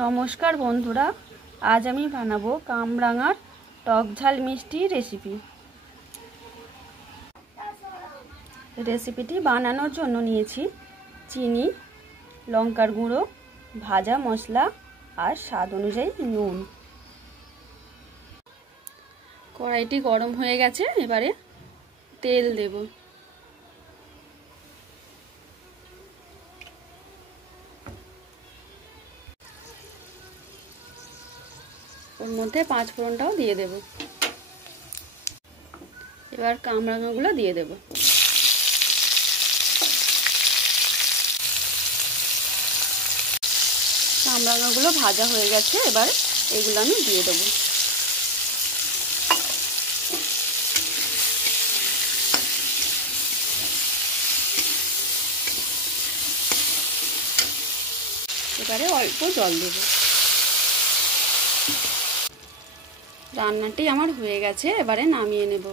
নমস্কার বন্ধুরা, আজ আমি বানাবো কামরাঙার টক ঝাল মিষ্টি রেসিপি। রেসিপিটি বানানোর জন্য নিয়েছি চিনি, লঙ্কার গুঁড়ো, ভাজা মশলা আর স্বাদ অনুযায়ী নুন। কড়াইটি গরম হয়ে গেছে, এবারে তেল দেব। ওর মধ্যে 5 ফোড়নটাও দিয়ে দেব। এবার কামরাঙাগুলো দিয়ে দেব। কামরাঙাগুলো ভাজা হয়ে গেছে, এবার এগুলো আমি দিয়ে দেব। এবারে অল্প জল দেব। রান্নাটি আমার হয়ে গেছে, এবারে নামিয়ে নেব।